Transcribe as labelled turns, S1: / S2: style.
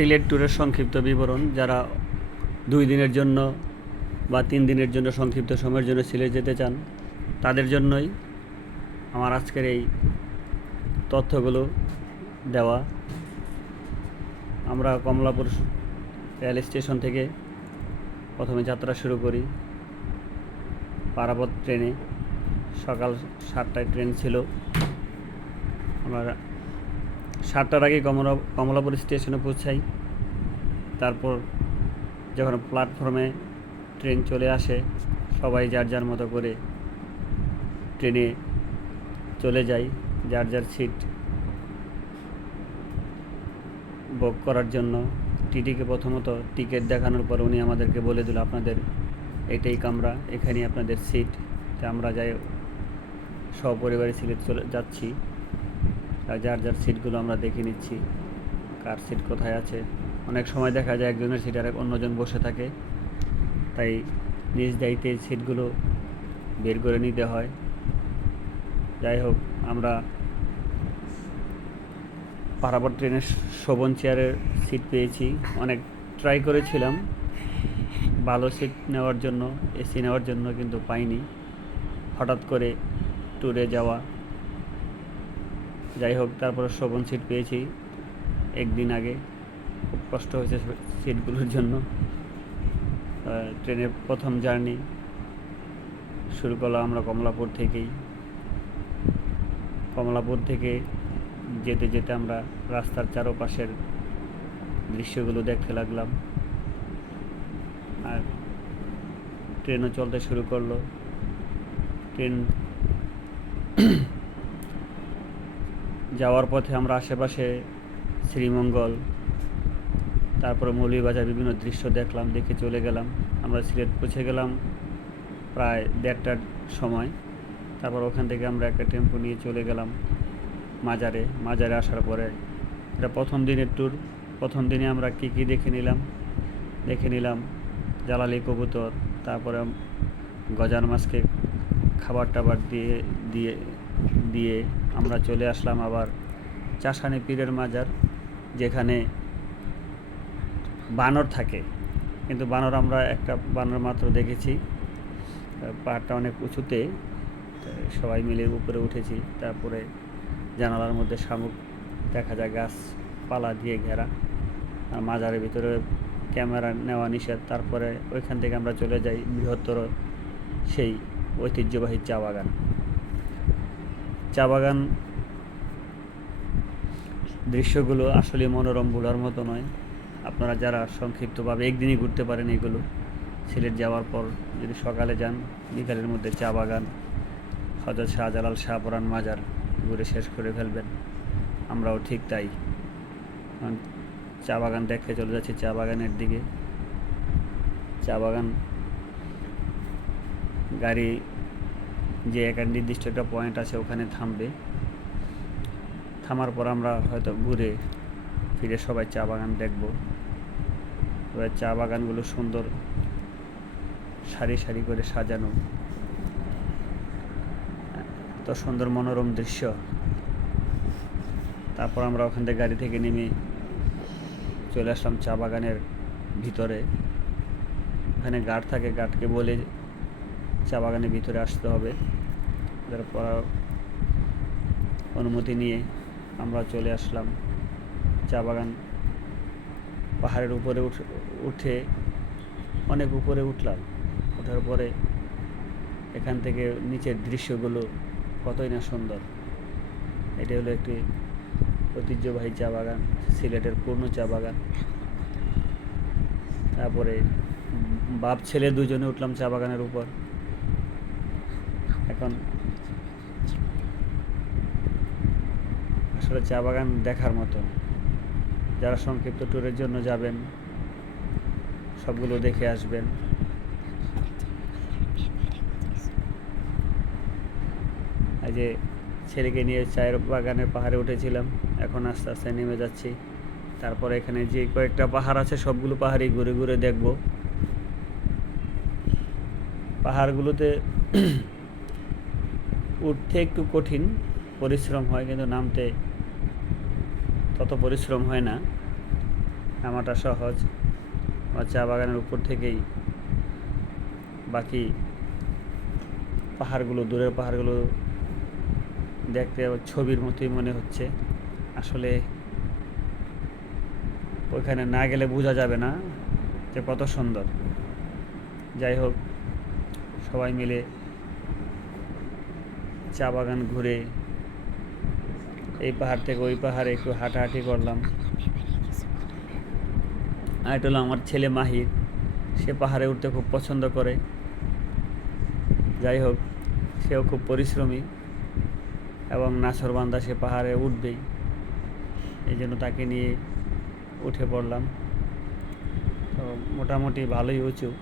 S1: সিলেট ট্যুরের সংক্ষিপ্ত বিবরণ, যারা দুই দিনের জন্য বা তিন দিনের জন্য সংক্ষিপ্ত সময়ের জন্য সিলেট যেতে চান, তাদের জন্যই আমার আজকের এই তথ্যগুলো দেওয়া। আমরা কমলাপুর রেল স্টেশন থেকে প্রথমে যাত্রা শুরু করি, পারাপথ ট্রেনে। সকাল সাতটায় ট্রেন ছিল। আমরা সাতটার আগে কমলা কমলাপুর স্টেশনে পৌঁছাই। তারপর যখন প্ল্যাটফর্মে ট্রেন চলে আসে, সবাই যার যার মতো করে ট্রেনে চলে যাই যার যার সিট বুক করার জন্য। টিটিকে প্রথমত টিকিট দেখানোর পর উনি আমাদেরকে বলে দিল, আপনাদের এটাই কামরা, এখানেই আপনাদের সিট আমরা যাই, সপরিবারে সিলেট চলে যাচ্ছি। যার যার সিটগুলো আমরা দেখে নিচ্ছি, কার সিট কোথায় আছে। অনেক সময় দেখা যায় একজনের সিট আর এক অন্যজন বসে থাকে, তাই নিজ দায়িত্বে সিটগুলো বের করে নিতে হয়। যাই হোক, আমরা পারাবার ট্রেনের শোভন চেয়ারের সিট পেয়েছি। অনেক ট্রাই করেছিলাম, ভালো সিট নেওয়ার জন্য এসি নেওয়ার জন্য, কিন্তু পাইনি। হঠাৎ করে ট্যুরে যাওয়া যাই হোক, তারপরে শোভন সিট পেয়েছি একদিন আগে। খুব কষ্ট হয়েছে সিটগুলোর জন্য। ট্রেনের প্রথম জার্নি শুরু করলাম আমরা কমলাপুর থেকেই। কমলাপুর থেকে যেতে যেতে আমরা রাস্তার চারপাশের দৃশ্যগুলো দেখতে লাগলাম। আর ট্রেনও চলতে শুরু করল। ট্রেন যাওয়ার পথে আমরা আশেপাশে শ্রীমঙ্গল, তারপরে মৌলভীবাজার বিভিন্ন দৃশ্য দেখলাম, দেখে চলে গেলাম। আমরা সিলেট পৌঁছে গেলাম প্রায় দেড়টার সময়। তারপর ওখান থেকে আমরা একটা টেম্পো নিয়ে চলে গেলাম মাজারে। মাজারে আসার পরে এটা প্রথম দিনের ট্যুর প্রথম দিনে আমরা কী কী দেখে নিলাম? দেখে নিলাম জ্বালালি কবুতর, তারপরে গজার মাছকে খাবার টাবার দিয়ে দিয়ে দিয়ে আমরা চলে আসলাম আবার চাষানি পীরের মাজার, যেখানে বানর থাকে। কিন্তু বানর আমরা একটা বানর মাত্র দেখেছি। পাহাড়টা অনেক উঁচুতে সবাই মিলে উপরে উঠেছি। তারপরে জানালার মধ্যে শামুক, দেখা যায় গাছপালা দিয়ে ঘেরা। আর মাজারের ভিতরে ক্যামেরা নেওয়া নিষেধ। তারপরে ওইখান থেকে আমরা চলে যাই বৃহত্তর সেই ঐতিহ্যবাহী চা বাগান। চা বাগান দৃশ্যগুলো আসলে মনোরম ভোলার মতো নয়। আপনারা যারা সংক্ষিপ্তভাবে একদিনই ঘুরতে পারেন এগুলো, সিলেট যাওয়ার পর যদি সকালে যান, বিকালের মধ্যে চা বাগান, হজরত শাহজালাল শাহপরান মাজার ঘুরে শেষ করে ফেলবেন। আমরাও ঠিক তাই। চা বাগান দেখতে চলে যাচ্ছি চা বাগানের দিকে। চা বাগান, গাড়ি যে একটা নির্দিষ্ট একটা পয়েন্ট আছে ওখানে থামবে। থামার পর আমরা হয়তো ঘুরে ফিরে সবাই চা বাগান দেখব। এবার চা বাগানগুলো সুন্দর সারি সারি করে সাজানো। এত সুন্দর মনোরম দৃশ্য। তারপর আমরা ওখান থেকে গাড়ি থেকে নেমে চলে আসলাম চা বাগানের ভিতরে। ওখানে গার্ড থাকে, গার্ডকে বলে চা বাগানের ভিতরে আসতে হবে। তারপর অনুমতি নিয়ে আমরা চলে আসলাম। চা বাগান পাহাড়ের উপরে উঠে উঠে অনেক উপরে উঠলাম। ওঠার পরে এখান থেকে নিচের দৃশ্যগুলো কতই না সুন্দর। এটি হলো একটি ঐতিহ্যবাহী চা বাগান, সিলেটের পূর্ণ চা বাগান। তারপরে বাপ, ছেলে দুজনে উঠলাম চা বাগানের উপর। এখন আসলে চা বাগান দেখার মতো। যারা সংক্ষিপ্ত ট্যুরের জন্য যাবেন, সবগুলো দেখে আসবেন। এই যে ছেলেকে নিয়ে চায়ের বাগানের পাহাড়ে উঠেছিলাম, এখন আস্তে আস্তে নেমে যাচ্ছি। তারপরে এখানে যে কয়েকটা পাহাড় আছে, সবগুলো পাহাড়ই ঘুরে ঘুরে দেখব। পাহাড়গুলোতে উঠতে একটু কঠিন পরিশ্রম হয়, কিন্তু নামতে তত পরিশ্রম হয় না। নামাটা সহজ। বা চা বাগানের উপর থেকেই বাকি পাহাড়গুলো, দূরের পাহাড়গুলো দেখতে ছবির মতোই মনে হচ্ছে। আসলে ওইখানে না গেলে বোঝা যাবে না যে কত সুন্দর। যাই হোক, সবাই মিলে চা বাগান ঘুরে এই পাহাড় থেকে ওই পাহাড়ে একটু হাঁটাহাঁটি করলাম। আর এটা হলো আমার ছেলে মাহির। সে পাহাড়ে উঠতে খুব পছন্দ করে। যাই হোক, সেও খুব পরিশ্রমী এবং নাছরবান্দা সে পাহাড়ে উঠবেই। এই জন্য তাকে নিয়ে উঠে পড়লাম। তো মোটামুটি ভালোই উঁচু।